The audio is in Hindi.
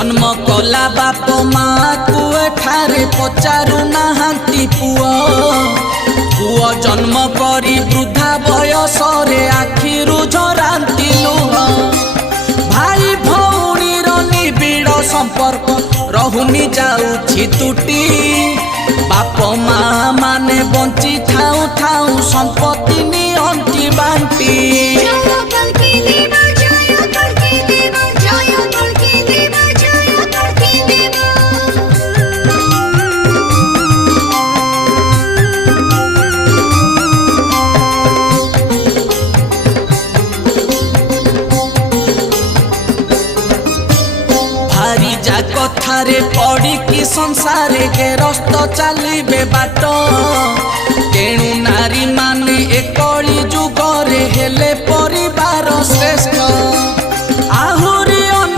जन्म कला बाप माँ को एठारे पचारू नाहांती पुआ पुआ जन्म करी वृद्धा बयस रे आखिरु झरांती लुह भाई भौणी निबिड़ संपर्क रहुनी जाउछि तुटी बाप माँ माने बंची ठाऊ ठाऊ संपत्ति नियंती बांटी कथारे पड़ी कि संसारे गेरस्त चलिबे बाट तेणु नारी माने एकली जुगरे हेले परिवार श्रेष्ठ।